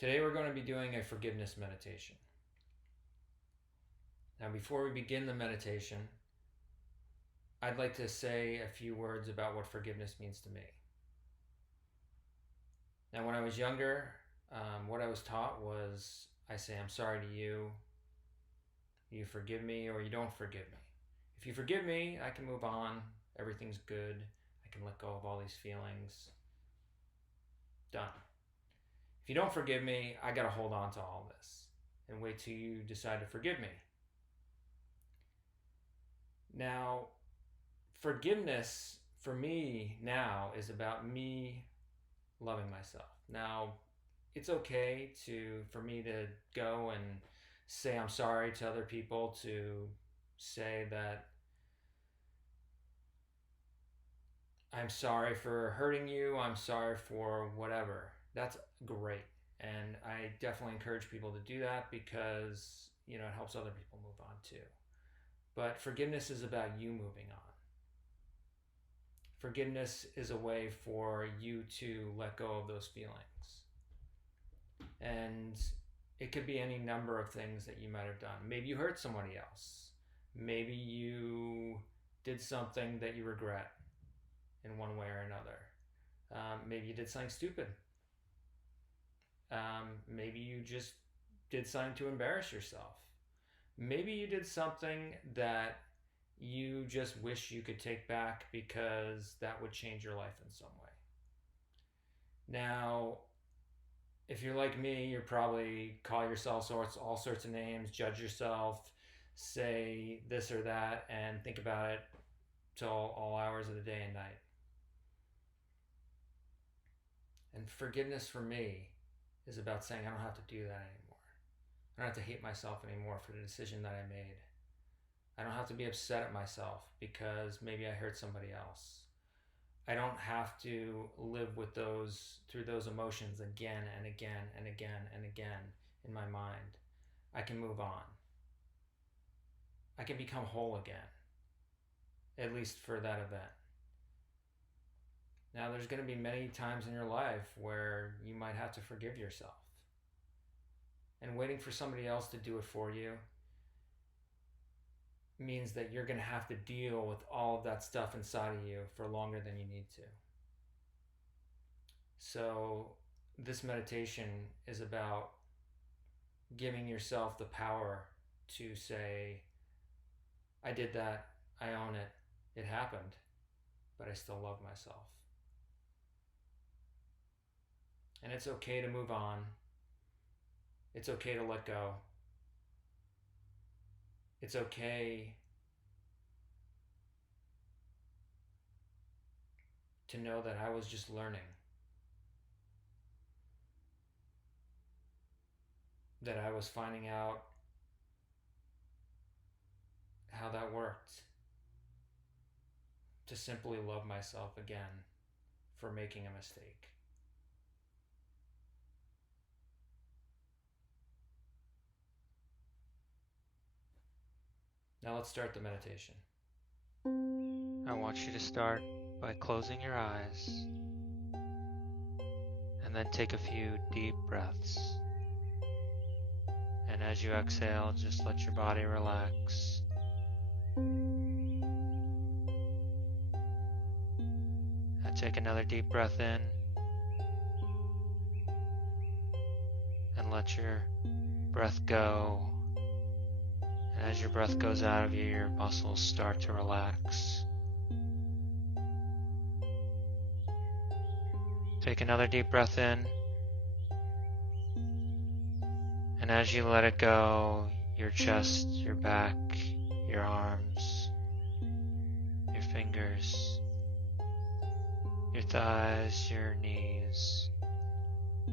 Today we're going to be doing a forgiveness meditation. Now, before we begin the meditation, I'd like to say a few words about what forgiveness means to me. Now, when I was younger, what I was taught was I say, I'm sorry to you, you forgive me, or you don't forgive me. If you forgive me, I can move on, everything's good, I can let go of all these feelings. Done. If you don't forgive me, I got to hold on to all this and wait till you decide to forgive me. Now, forgiveness for me now is about me loving myself. Now, it's okay for me to go and say I'm sorry to other people, to say that I'm sorry for hurting you, I'm sorry for whatever. That's great. And I definitely encourage people to do that because, it helps other people move on too. But forgiveness is about you moving on. Forgiveness is a way for you to let go of those feelings. And it could be any number of things that you might have done. Maybe you hurt somebody else. Maybe you did something that you regret in one way or another. Maybe you did something stupid. Maybe you just did something to embarrass yourself. Maybe you did something that you just wish you could take back because that would change your life in some way. Now, if you're like me, you probably call yourself all sorts of names, judge yourself, say this or that, and think about it till all hours of the day and night. And forgiveness for me is about saying I don't have to do that anymore. I don't have to hate myself anymore for the decision that I made. I don't have to be upset at myself because maybe I hurt somebody else. I don't have to live through those emotions again and again and again and again in my mind. I can move on. I can become whole again, at least for that event. Now, there's going to be many times in your life where you might have to forgive yourself. And waiting for somebody else to do it for you means that you're going to have to deal with all of that stuff inside of you for longer than you need to. So this meditation is about giving yourself the power to say, I did that, I own it, it happened, but I still love myself. And it's okay to move on. It's okay to let go. It's okay to know that I was just learning. That I was finding out how that worked. To simply love myself again for making a mistake. Now let's start the meditation. I want you to start by closing your eyes and then take a few deep breaths. And as you exhale, just let your body relax. And take another deep breath in and let your breath go. And as your breath goes out of you, your muscles start to relax. Take another deep breath in. And as you let it go, your chest, your back, your arms, your fingers, your thighs, your knees,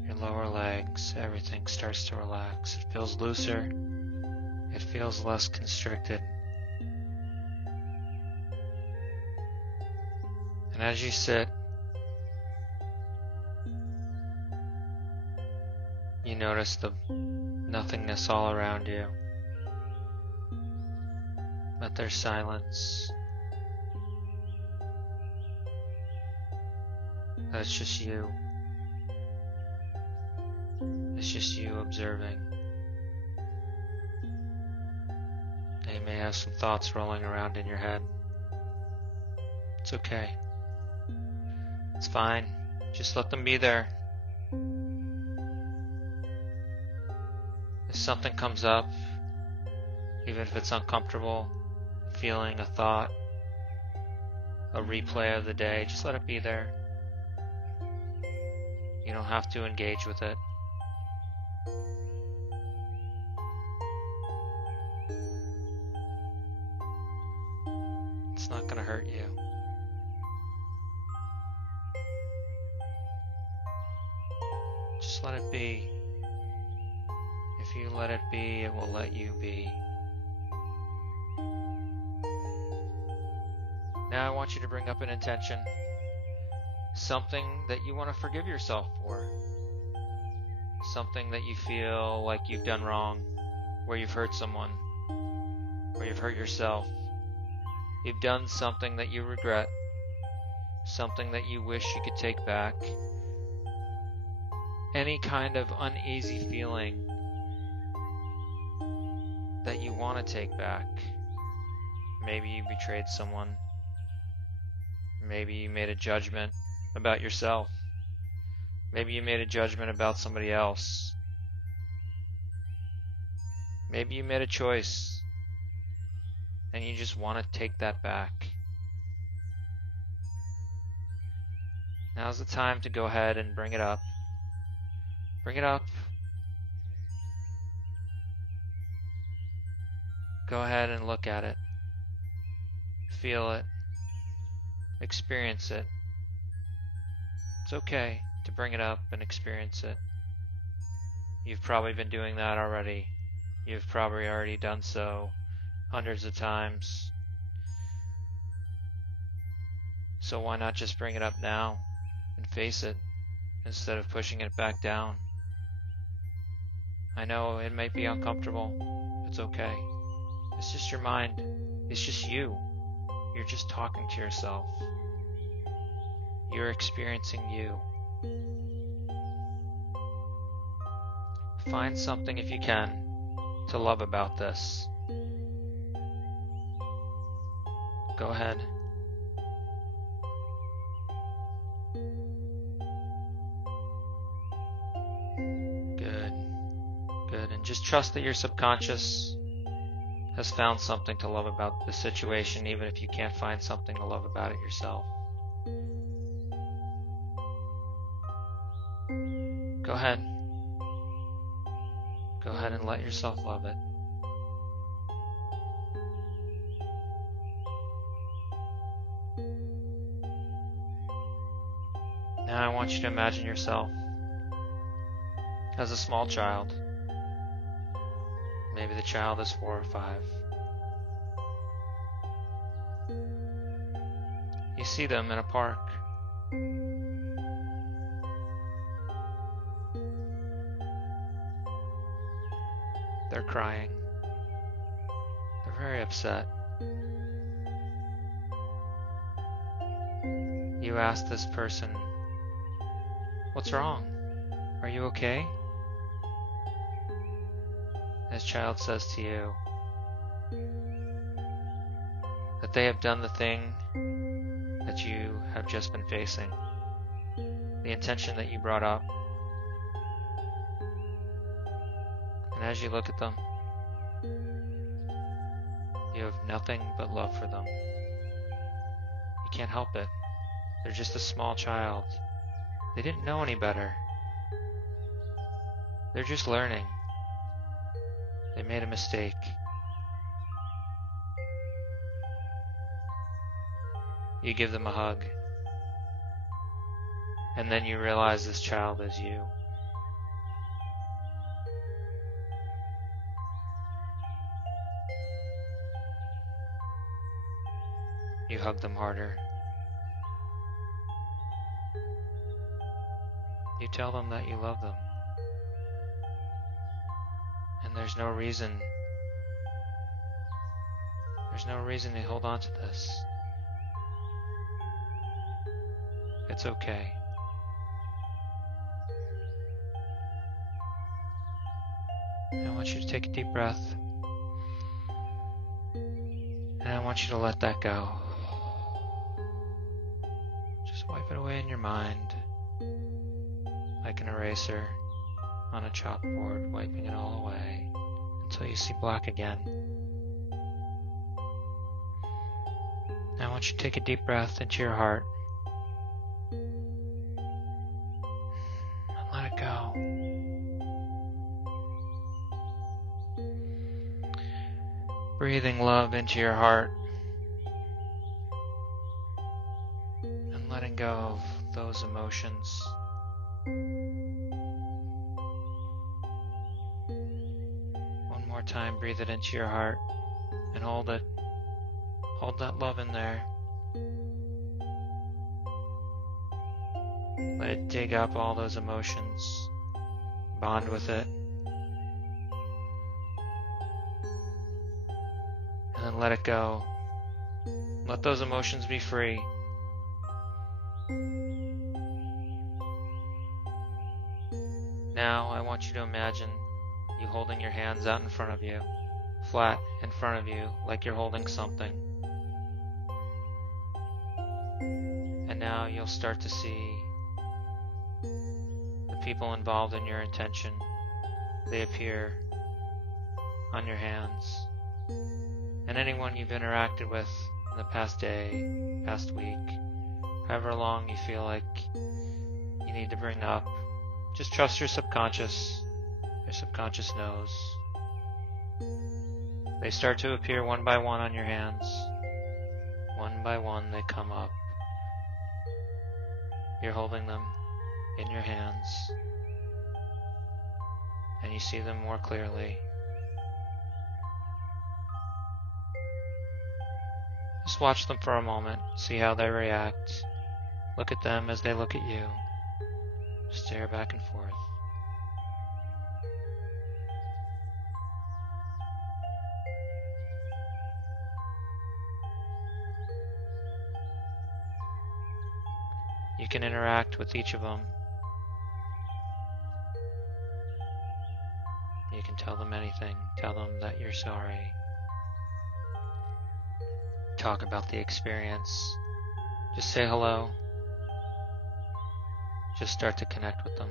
your lower legs, everything starts to relax. It feels looser. It feels less constricted. And as you sit, you notice the nothingness all around you. But there's silence. That's just you. It's just you observing. And you may have some thoughts rolling around in your head. It's okay. It's fine. Just let them be there. If something comes up, even if it's uncomfortable, feeling, a thought, a replay of the day, just let it be there. You don't have to engage with it. It's not going to hurt you. Just let it be. If you let it be, it will let you be. Now I want you to bring up an intention. Something that you want to forgive yourself for. Something that you feel like you've done wrong, where you've hurt someone, where you've hurt yourself. You've done something that you regret, something that you wish you could take back. Any kind of uneasy feeling that you want to take back. Maybe you betrayed someone. Maybe you made a judgment about yourself. Maybe you made a judgment about somebody else. Maybe you made a choice and you just want to take that back. Now's the time to go ahead and bring it up. Bring it up. Go ahead and look at it. Feel it. Experience it. It's okay to bring it up and experience it. You've probably been doing that already. You've probably already done so hundreds of times. So why not just bring it up now and face it instead of pushing it back down? I know it might be uncomfortable. It's okay. It's just your mind. It's just you. You're just talking to yourself. You're experiencing you. Find something, if you can, to love about this. Go ahead. Good. Good. And just trust that your subconscious has found something to love about the situation, even if you can't find something to love about it yourself. Go ahead. Go ahead and let yourself love it. Now I want you to imagine yourself as a small child. Maybe the child is 4 or 5. You see them in a park. They're crying. They're very upset. You ask this person, "What's wrong? Are you okay?" This child says to you that they have done the thing that you have just been facing, the intention that you brought up. And as you look at them, you have nothing but love for them. You can't help it. They're just a small child. They didn't know any better. They're just learning. They made a mistake. You give them a hug. And then you realize this child is you. You hug them harder. You tell them that you love them. And there's no reason to hold on to this. It's okay. I want you to take a deep breath. And I want you to let that go. Just wipe it away in your mind, like an eraser on a chalkboard, wiping it all away until you see black again. Now I want you to take a deep breath into your heart and let it go. Breathing love into your heart and letting go of those emotions. One more time, breathe it into your heart and hold it. Hold that love in there. Let it dig up all those emotions. Bond with it. And then let it go. Let those emotions be free. Now I want you to imagine you holding your hands out in front of you, flat in front of you, like you're holding something. And now you'll start to see the people involved in your intention. They appear on your hands. And anyone you've interacted with in the past day, past week, however long you feel like you need to bring up, just trust your subconscious. Your subconscious knows. They start to appear one by one on your hands. One by one they come up. You're holding them in your hands, and you see them more clearly. Just watch them for a moment, see how they react. Look at them as they look at you. Stare back and forth. You can interact with each of them. You can tell them anything. Tell them that you're sorry. Talk about the experience. Just say hello. Just start to connect with them.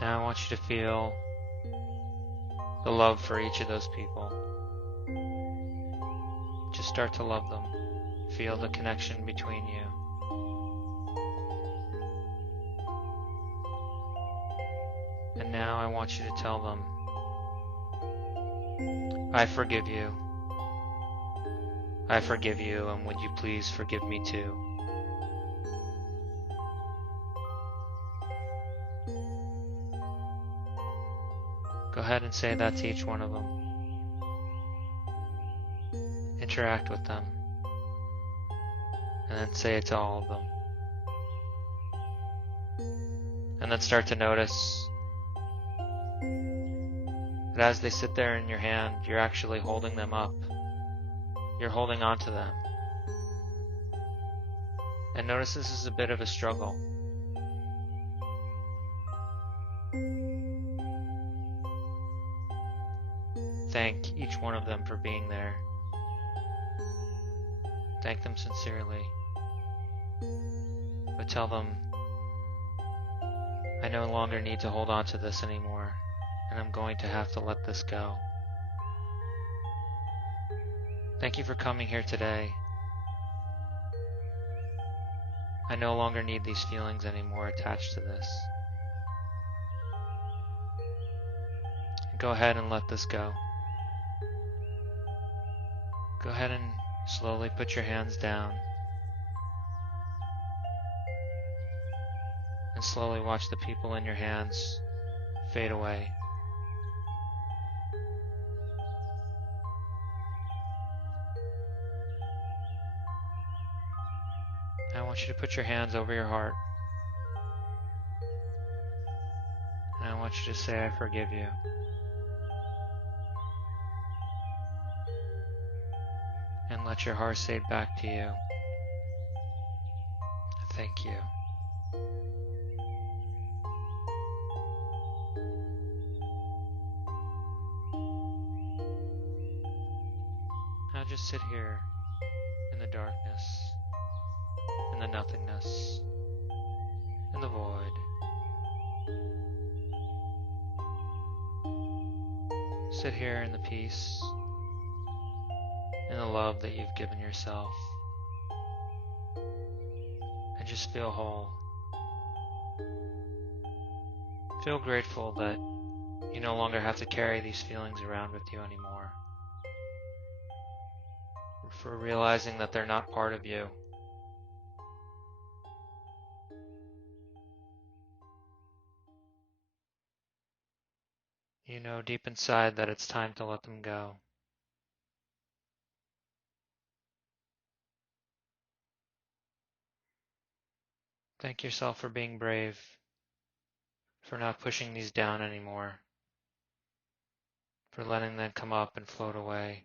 Now I want you to feel the love for each of those people. Just start to love them. Feel the connection between you. And now I want you to tell them, I forgive you. I forgive you, and would you please forgive me too? Go ahead and say that to each one of them. Interact with them. And then say it to all of them. And then start to notice that as they sit there in your hand, you're actually holding them up. You're holding on to them. And notice this is a bit of a struggle. Thank each one of them for being there. Thank them sincerely. But tell them, I no longer need to hold on to this anymore, and I'm going to have to let this go. Thank you for coming here today. I no longer need these feelings anymore attached to this. Go ahead and let this go. Go ahead and slowly put your hands down. And slowly watch the people in your hands fade away. I want you to put your hands over your heart. And I want you to say, I forgive you. And let your heart say back to you, thank you. Now just sit here in the darkness, in the nothingness, in the void. Sit here in the peace, in the love that you've given yourself, and just feel whole. Feel grateful that you no longer have to carry these feelings around with you anymore. For realizing that they're not part of you. You know deep inside that it's time to let them go. Thank yourself for being brave, for not pushing these down anymore, for letting them come up and float away.